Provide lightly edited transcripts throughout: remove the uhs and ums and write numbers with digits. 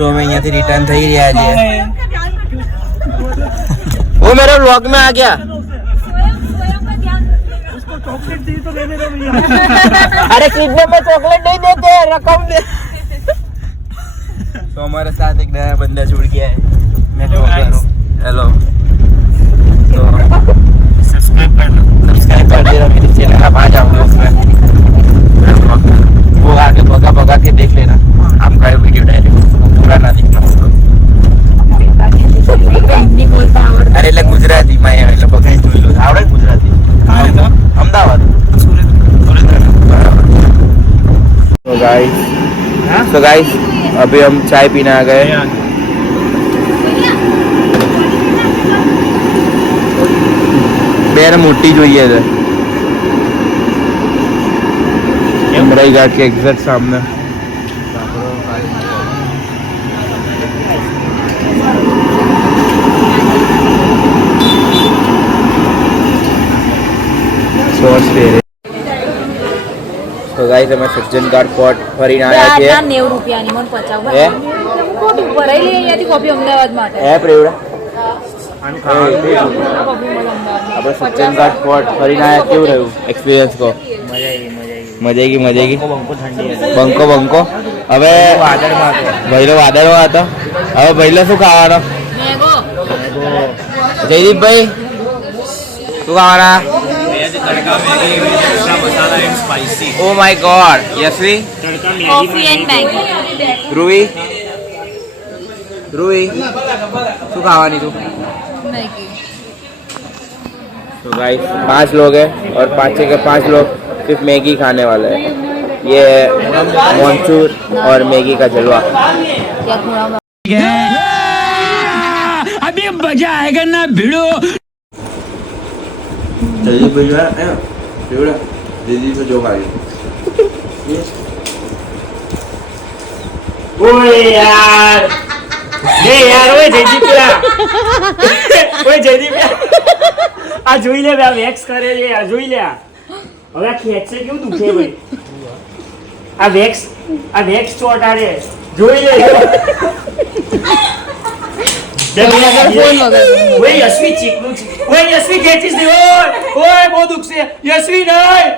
सो मैं यहाँ से रिटर्न થઈ રહ્યા છે वो मेरे व्लॉग में आ गया चॉकलेट दी तो लेने दो भैया अरे किडनैप में चॉकलेट नहीं देते रकम दे तो हमारे साथ एक नया बंदा जुड़ गया है मैं तो हेलो तो सब्सक्राइब कर देना मेरे चैनल आप आ जाओगे उसमें वो आगे भगा के देख लेना आपका वीडियो डायरेक्ट पूरा ना देखना अरे એટલે ગુજરાતી માં એટલે બગાઈ જોઈ લો આવડે ગુજરાતી અમદાવાદ So guys अभी हम चाय पीने आ गए बेर मोटी જોઈએ છે અમરાઈ ઘાટ के एग्जैक्ट सामने तो गाइस અમે સજ્જનગઢ ફોર્ટ ફરીને આવ્યા છીએ 90 રૂપિયાની મને 50 હે કોટ ભરાઈ લઈ અહીંયાથી કોપી અમદાવાદ માટે હે પ્રેવડા આપણે સજ્જનગઢ ફોર્ટ ફરીને આવ્યા કેવું રહ્યું એક્સપિરિયન્સ કો મજા આવી બંકો હવે વાદળમાં હતો હવે ભઈલો શું ખાવાનો મેગો જયદીપભાઈ શું ખાવાના Oh my god, Yasvi? Coffee and Maggi Ruhi? શું ખાવાની તું? મેગી तो गाइस 5 लोग हैं और 5 के 5 लोग सिर्फ मैगी खाने वाले हैं ये मंचूर और मैगी का जलवा क्या थोड़ा अभी मजा आएगा ना भिड़ो जल्दी भेजवा प्रेवड़ा दीदी से जो खाई ओए यार ओए जयदीप આ જોઈ લે આ વેક્સ કરે છે આ જોઈ લે હવે આ ખેંચે કેવું દુખે ભાઈ આ વેક્સ ચોટાડે જોઈ લે ઓય યશવી ચીકનું છે ઓય યશવી ખેંચીશ દે ઓય બહુ દુખ છે યશવી નહીં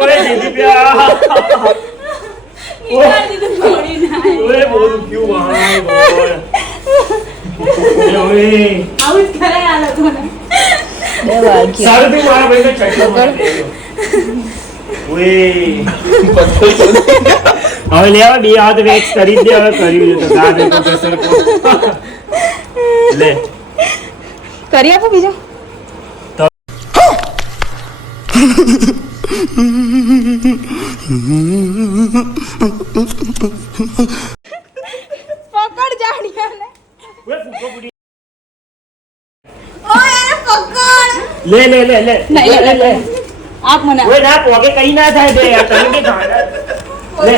ઓય જયદીપ્યા ઓય બહુ દુખ્યું ભાઈ ઓય આઉટ કરે આ લોકોને બે વાગ્યા સારું તું મારા ભાઈને ચટલો ઓય હવે લેવા બે હાથ વેક્સ કરી દે હવે કર્યું છે તો ગાડે પ્રોફેસર લે કરી આપો બીજો પકડ જાડિયાને ઓય ફૂકો પૂડી ઓય એને પકડ લે આપ મને ઓય ના પોકે કઈ ના થાય બે યાર તમે કે ગાડા લે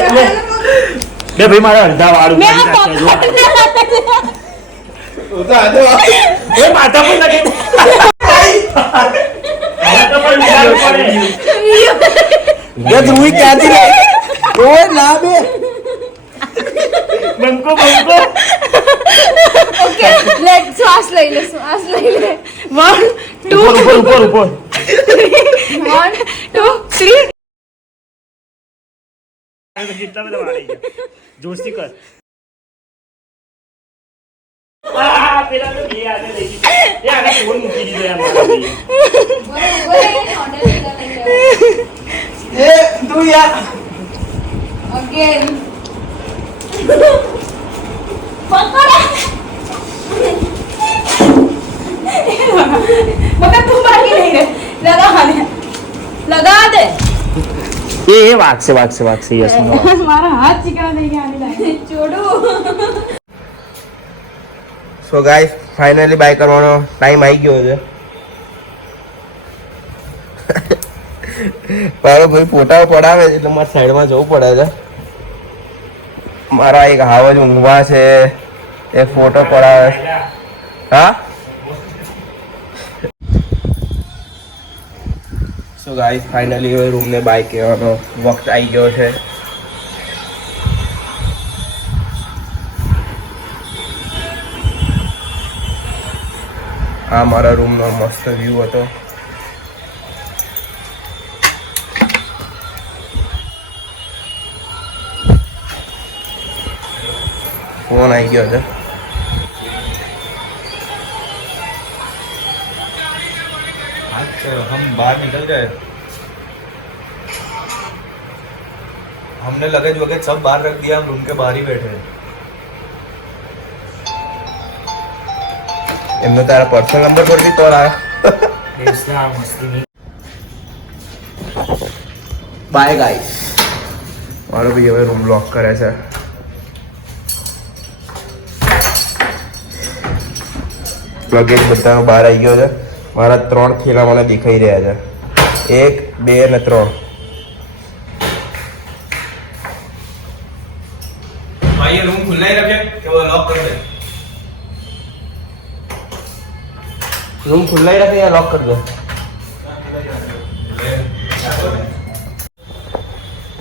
બે ભાઈ મારા અડધા વાળું મે કરી નાખે જો उधर ઓય માથા પર લગે માથા પર લાગ પડે ये रूही क्या थी ओए ना बे બંકો ઓકે લેટ શ્વાસ લઈ લે 1 2 ઉપર 1 2 3 કેટલા બધા વાળી ગયા જોશી કર આ પેલા તો બે આને લઈ ગઈ એ આને ફોન મૂકી દીધો યાર ए तू यार અગેન પકડ મગર તું બાકી નહીં રે લગા દે એ વાગશે યસ મારા હાથ ચીકણા થઈ ગયા આની લાગે ચોડું सो गाइस फाइनली बाय करવાનો ટાઈમ આવી ગયો છે મારો ભાઈ ફોટા પડાવે છે એટલે મારે સાઈડમાં જવું પડે છે મારા એક હાવ જ ઊંઘવા છે એ ફોટો પડાવે હા સો સો ગાઈસ ફાઇનલી હવે રૂમને બાય કહેવાનો વખત આવી ગયો છે. આ મારા રૂમનો મસ્ત વ્યૂ હતો. ફોન આવી ગયો છે. हम बाहर निकल गए. हमने लगेज वगैरह सब बाहर रख दिया. हम रूम के बाहर ही बैठे हैं. એમનો તારા પર્સનલ નંબર પર બી કોલ આવ્યો. Bye guys. મારો બી હવે રૂમ લોક કરે છે. લગેજ બધાનો બહાર આવી ગયો છે. મારા 3 થેલા મને દેખાઈ રહ્યા છે. 1, 2 અને 3. भाई ये रूम खुला ही रखे कि वो लॉक कर दे? रूम खुला ही रखे या लॉक कर दो?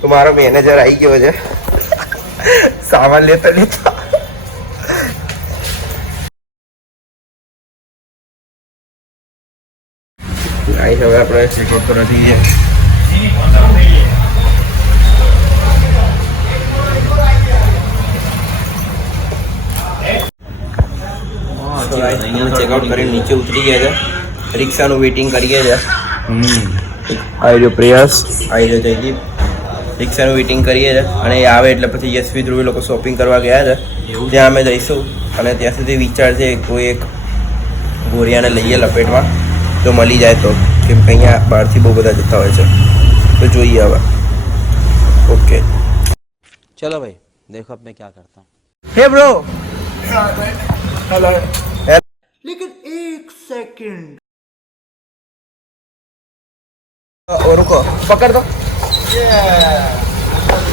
तुम्हारा मैनेजर आई गयो છે. सामान लेता लेता ગાઈસ હવે આપણે ચેકઆઉટ કરવા જઈએ. ચેકઆઉટ કરીને નીચે ઉતરી ગયા છે. રિક્ષાનું વેઇટિંગ કરીએ છીએ. આવી રહ્યો પ્રેયસ, આવી રહ્યો જયદીપ. રિક્ષાનું વેઇટિંગ કરીએ છીએ અને એ આવે એટલે પછી યશવી ધ્રુવી લોકો શોપિંગ કરવા ગયા છે. ત્યાં અમે જઈશું અને ત્યાં સુધી વિચાર છે કોઈ એક ગોરિયાને લઈએ લપેટમાં તો મળી જાય તો, કેમ કે અહીંયા બહારથી બહુ બધા જતા હોય છે તો જોઈએ હવે. ઓકે चलो भाई देखो अब मैं क्या करता हूँ. હે બ્રો. हेलो. लेकिन एक सेकंड और रुको, पकड़ दो.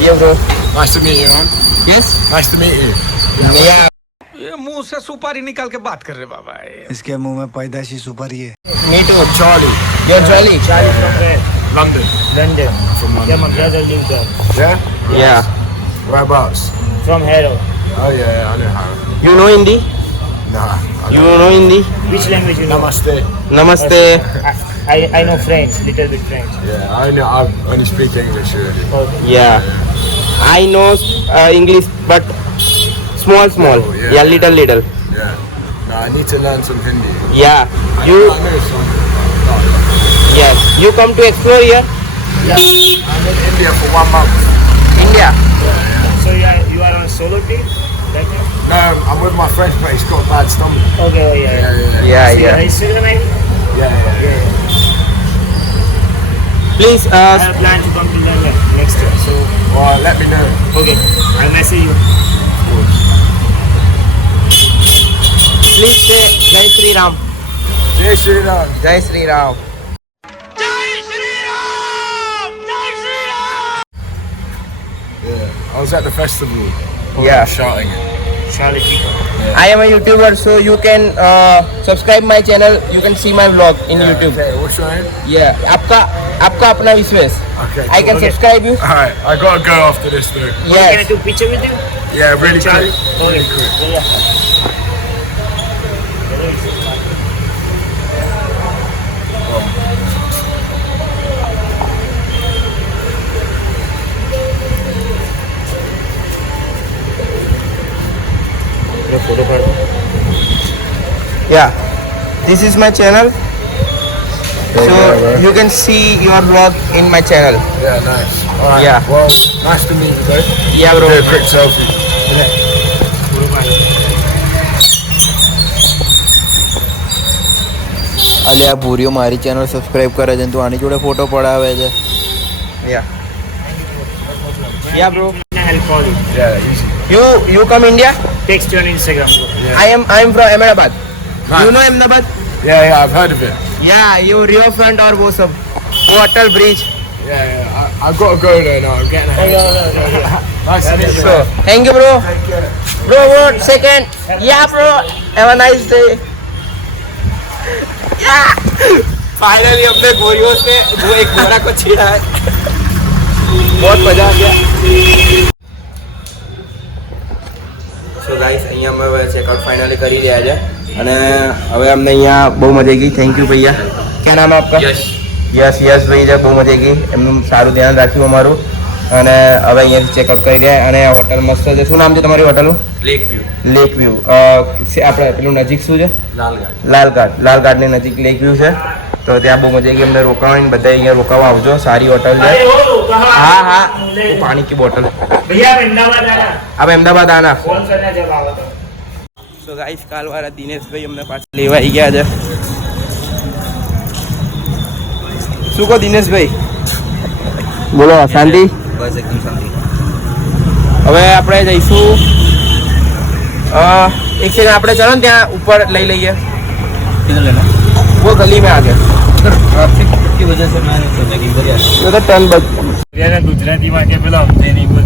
ये bro. Nice to meet you, man. Yes. Nice to meet you. Yeah. ये मुंह से सुपारी निकाल के बात कर रहे बाबा. इसके मुंह में पैदाशी सुपारी है. Me too. Charlie. You're Charlie. Charlie from where? London. London. From London. Yeah, my brother lives there. Yeah? Yeah. Whereabouts? From Harrow. Oh, yeah, I know how. You know Hindi? Nah. I You don't. know Hindi? Which language you know? Namaste. Namaste. I know French, little bit French. Yeah, I only speak English, really. Okay. Yeah. I know English, but small. Oh, yeah. Yeah, little. Yeah. No, I need to learn some Hindi. Yeah. I You. know some. Yes. You come to explore here? I'm in India for 1 month. India. So you are on solo trip? Like that? No, I'm with my friend, but he's got a bad stomach. Okay, oh yeah. Yeah, So yeah. Instagram ID? Yeah. Please, I have planned to come to London next year. So Well, let me know. okay, I'll message you. please say Jai Sri Ram. Jai Shri Ram. Jai Sri Ram. Yeah, I was at the festival. Yeah. Shouting it. Charlie people. I am a YouTuber, so you can subscribe my channel. You can see my vlog in YouTube. Okay, what's your name? Yeah, आपका अपना विश्वास. Okay. I can Okay. subscribe you. Alright, I gotta go after this though. Can I Yes. do picture with you? Yeah, really Charlie. quick. Okay. quick. So, yeah. Photo photo. Yeah. This is my channel. So bro. you can see your vlog in my channel. Yeah, nice. Alright. Yeah. Well, nice to meet you, bro. Yeah, bro. Do a quick selfie. અલે આ ભૂરીઓ મારી channel subscribe કરે છે ને તું આની જોડે photo પડાવે છે. Yeah. Yeah, bro. I'll call you. Yeah, easy. You come India? Text you on Instagram. I am from Ahmedabad. Nice. You know Ahmedabad? Yeah, I've heard of it. Yeah, you riverfront or वो सब Water Bridge. Yeah, I've got to go there now. I'm getting ahead. Nice to meet you. So thank you, bro. Bro, one second. Yeah, bro. Have a nice day. Yeah. Finally अपने गोरियों से वो एक गोरा को छेड़ा है बहुत मजा आ गया સો ગાઈસ અહીંયા અમે ચેકઆઉટ ફાઇનલી કરી રહ્યા છે અને હવે અમને અહીંયા બહુ મજા આવી ગઈ થેન્ક યુ ભૈયા ક્યાં નામ આપકા યશ ભાઈ છે બહુ મજા આવી ગઈ એમનું સારું ધ્યાન રાખ્યું અમારું અને હવે અહીંયાથી ચેકઆઉટ કરી રહ્યા અને હોટલ મસ્ત છે શું નામ છે તમારી હોટલનું લેક વ્યૂ આપણે પેલું નજીક શું છે લાલઘાટની નજીક લેક વ્યૂ છે તો ત્યાં બહુ મજા આવી ગઈ અમને રોકાવાની બધા અહીંયા રોકાવા આવજો સારી હોટલ છે हाँ हाँ पानी की बोतल भैया अब अहमदाबाद आना तो गाइस काल वाला दिनेश भाई हमने पास लेवा आई गया છે શું કહો દિનેશ ભાઈ બોલો શાંતિ બસ એકદમ શાંતિ હવે આપણે જઈશું એક સેકન્ડ આપણે ચલો ને ત્યાં ઉપર લઈ લઈએ किधर लेना वो गली में आगे ट्रैफिक की वजह से मैंने सोचा कि इधर ही तो टर्न बच यार गुजराती માં કે પેલો સમજે નહીં બોલ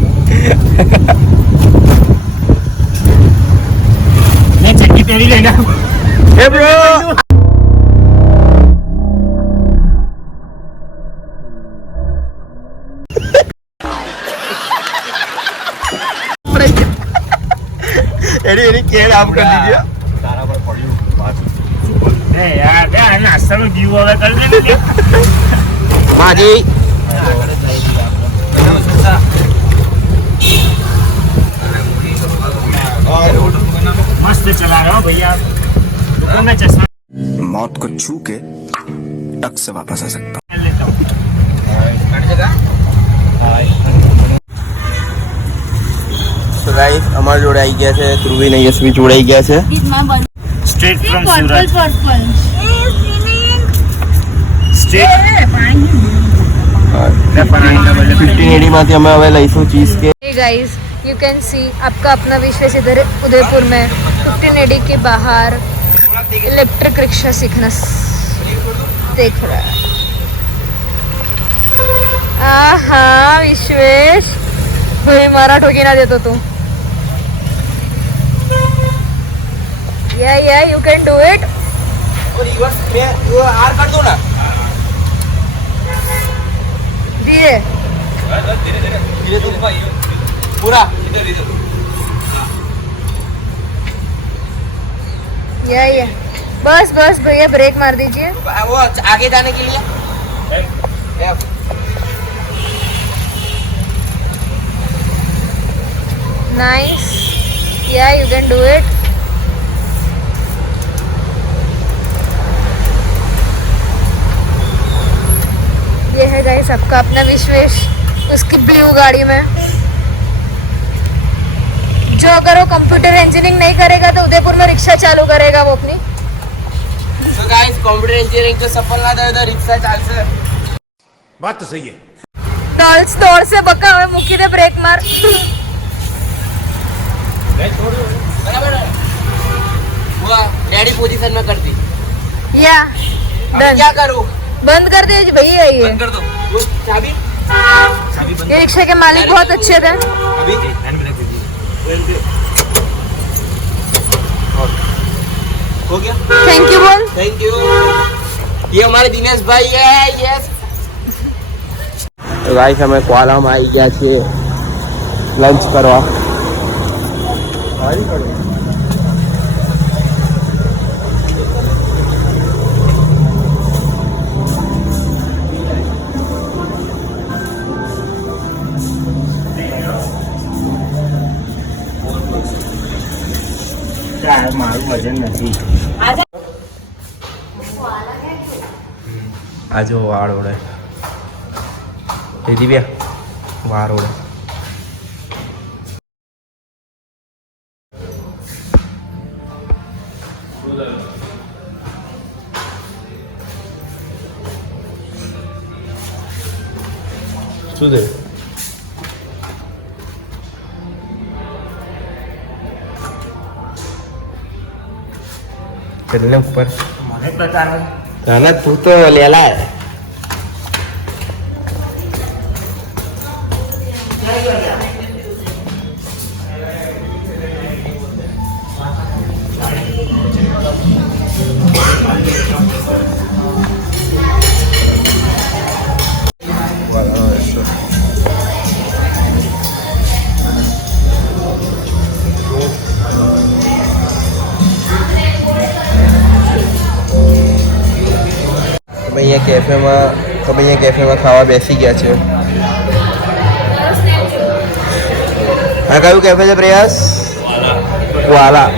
ને ચડ્ડી પહેરી લેના हे ब्रो एडी केयर आप कर दीजिए तारा पर पड़ी बात એ યાર બે નાસ્તાનો જીવ હવે કરી દે ને माजी मस्त चला रहा हूँ भैया तो मैं चश्मा मौत को छू के टक से वापस आ सकता पहन लेता हूँ तो गाइस અમારી જોડે આવી ગયા છે ધ્રુવી ને યશવી જોડાઈ ગયા છે स्ट्रेट फ्रॉम सूरत स्ट्रेट 1580 માંથી અમે હવે લઈશું ચીઝ કે Hey guys, you can see आपका अपना विश्वेश इधर उदयपुर में 1580 के बाहर इलेक्ट्रिक रिक्शा सीखना देख रहा है। आहा विश्वेश भाई मारा ठोकी ना देतो तू या यू कैन डू इट और रिवर्स में वो आर कर दो ना धीरे धीरे पूरा या बस बस भैया ब्रेक मार दीजिए वो आगे जाने के लिए नाइस या यू कैन डू इट ये है गाइस आपका अपना विश्वेश उसकी ब्लू गाड़ी में जो अगर वो कंप्यूटर इंजीनियरिंग नहीं करेगा तो उदयपुर में रिक्शा चालू करेगा वो अपनी तो गाइस कंप्यूटर इंजीनियरिंग तो सफल ना થાય તો રિક્ષા ચાલશે बात तो सही है डॉल्स दौड़ से बका हुए मुक्की दे ब्रेक मार बराबर वो डैडी पोजीशन में कर दी या अब डन क्या करूं बंद कर दे भैया ये बंद कर दो वो चाबी ये रिक्शा के मालिक बहुत अच्छे थे अभी हो गया थैंक यू बोल थैंक यू ये हमारे दिनेश भाई है यस तो गाइस हमें कोलाम આવી ગયા છે લંચ કરવા મારું વજન નથી આ જો વાળ ઓળે દીદી બે વાળ ઓળે શું છે ચલને ઉપર મને જ બતાવો તને તું તો લેલા હે અહીંયા કેફેમાં તો ભાઈ અહીંયા કેફેમાં ખાવા બેસી ગયા છે. આ કયું કેફે છે પ્રયાસ? વાલા.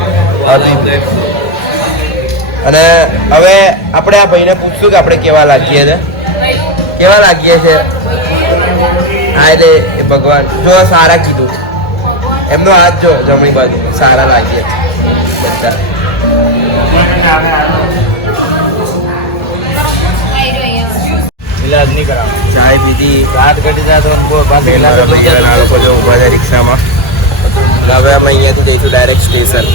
અને હવે આપણે આ ભાઈને પૂછશું કે આપણે કેવા લાગીએ છે. હા એટલે એ ભગવાન જો સારા કીધું એમનો હાથ જો જમણી બાજુ સારા લાગીએ બધા. इलाज नहीं करा ચાય પીધી रात कटी जाए तो उनको મારા ભૈયા લોકો જો ઊભા છે રિક્ષામાં. હવે અમે અહીંયાથી જઈશું ડાયરેક્ટ સ્ટેશન.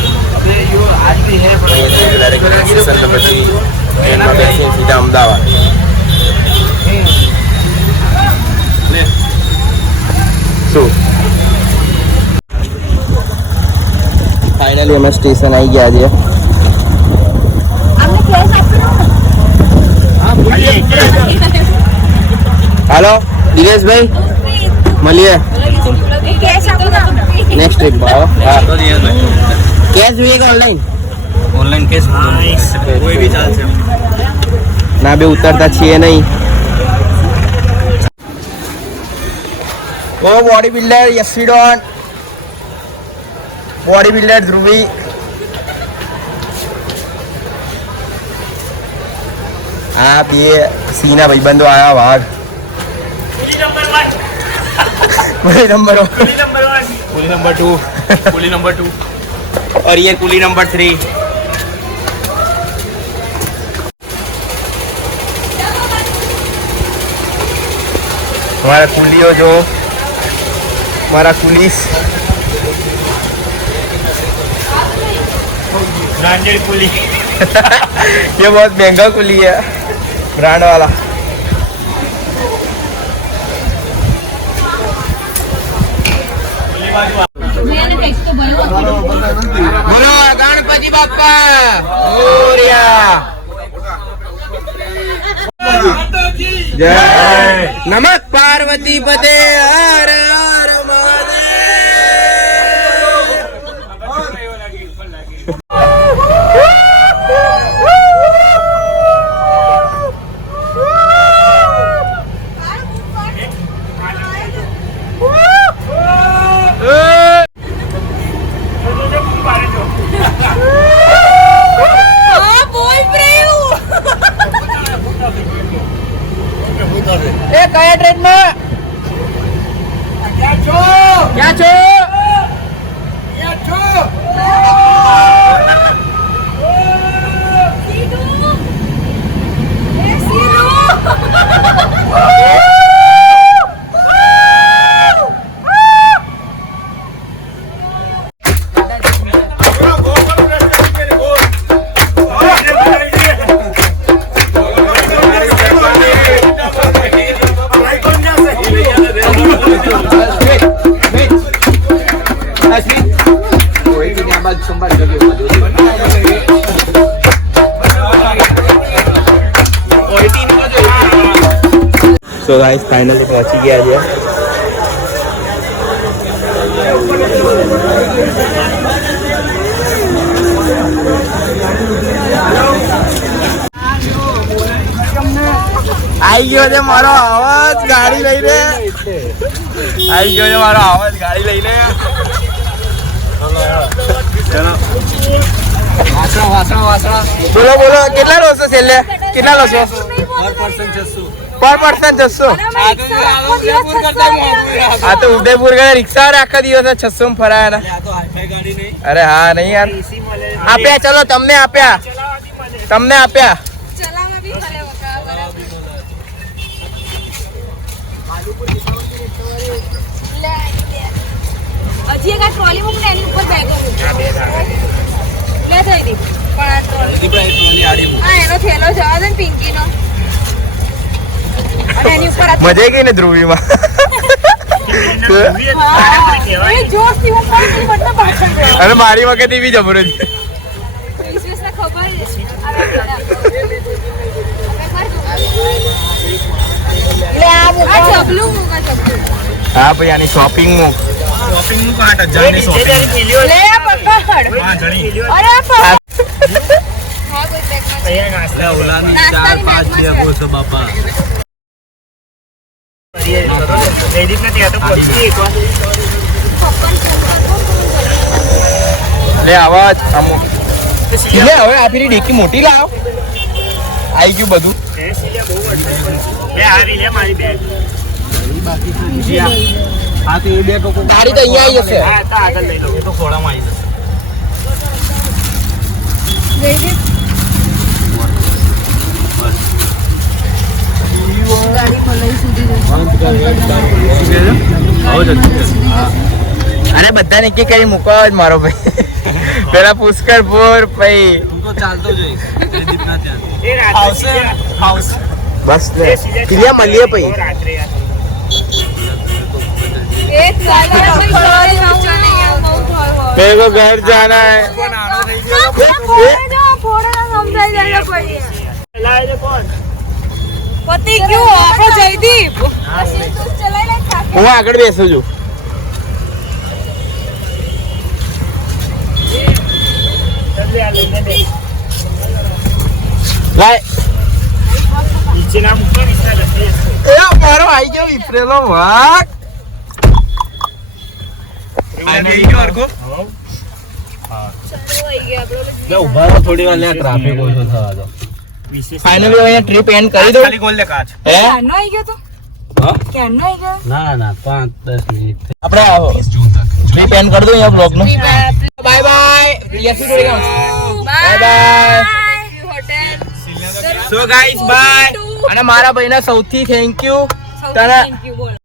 आज भी है અહીંયાથી જઈશું ડાયરેક્ટ સ્ટેશન ને પછી ટ્રેનમાં બેસીને સીધા અમદાવાદ. શું ફાઇનલી અમે સ્ટેશન આવી ગયા છે. હાલો દિનેશભાઈ મળીએ નેક્સ્ટ ટ્રીપમાં. હા કેશ જોઈએ કે ઓનલાઈન? ऑनलाइन कैश कोई भी चाल से ના બે ઉતરતા છીએ નહીં. ઓ બોડી બિલ્ડર યસીડોન, બોડી બિલ્ડર ધ્રુવી. આ બે સિંહના ભાઈબંધો આયા વાઘ. Coolie number coolie number 2 coolie number 2 और ये कुली नंबर 3. हमारा कुलियो जो हमारा कुलीस ब्रांडेड कुली ये बहुत महंगा कुली है ब्रांड वाला. बोलो गणपति बाप्पा मोरया. जय नमः पार्वती पते हर हर એ કયા ટ્રેનમાં ક્યાં છો? So guys, finally પહોંચી ગયા છે. આવી ગયો છે મારો આવાજ ગાડી લઈને. આવી ગયો છે મારો આવાજ ગાડી લઈને. બોલો બોલો કેટલા લોસો છેલ્લે? કેટલા લોસો? પર પર્સન 600. હા તો ઉદયપુર ગયા રિક્ષા આખા દિવસ 600 માં ફરાયા. અરે હા નહીં યાર આપ્યા. ચલો તમને આપ્યા. હજી એક આ ટ્રોલી મૂક ને એની ઉપર બેગો લે થઈ દી. પણ આ ટ્રોલી હા એનો થેલો જવા દે ને પિંકી નો. અને એની ઉપર મજા આવી ગઈ ને ધ્રુવીમાં. એ જોરથી હું પણ મતલબ પાછળ ગયો. અને મારી વખત એવી જબરો છે. વિશેષને ખબર લે આ મૂક આ જબલું મૂક આ જબલું. હા ભાઈ આની શોપિંગ મૂક. शॉपिंग में कहाँ था जाने शॉपिंग લે આ પકડ. हाँ जड़ी અરે આ પકડ. અહીંયા નાસ્તા જયદીપ નથી આ તો પહોંચી એકવાર. લે આવા અમુક લે હવે આ પેલી ડેકી મોટી લાવ આવી ગયું બધું એ સીધા બહુ વરસાદ પડે. લે હારી લે મારી બેગ. ગાડી તો અહીંયા આવી જશે હા તો આગળ લઈ લો. તો ખોળામાં આવી જશે. અરે બધાને એક એક કરી મૂકો જ મારો ભાઈ પેલા પુષ્કરપુર પછી એ રાત્રે બસ એ સીધા ક્લિયર મળીએ પછી રાત્રે યાર. मेरे को घर जाना है ચલાવે છે કોણ? પતિ ગયું આપણો જયદીપ હું આગળ બેસું છું ચાલ આ લઈને બે. લાય નીચે ના મૂકો નીચે લખી જશે. એ મારો આઈ ગયો વિફરેલો વાક વિશેષ ફાઇનલી અહીંયા ટ્રીપ એન્ડ કરી દઉં ગોલ લે કાચ. હે ક્યારનો આવી ગયો તો ક્યારનો આવી ગયો આપણે ટ્રીપ એન્ડ કરી દઉં અહીંયા બ્લોગ નું બાય બાય યસી જોડે જાઉં bye bye so guys by અને મારા ભાઈને સૌથી થેન્ક યુ તને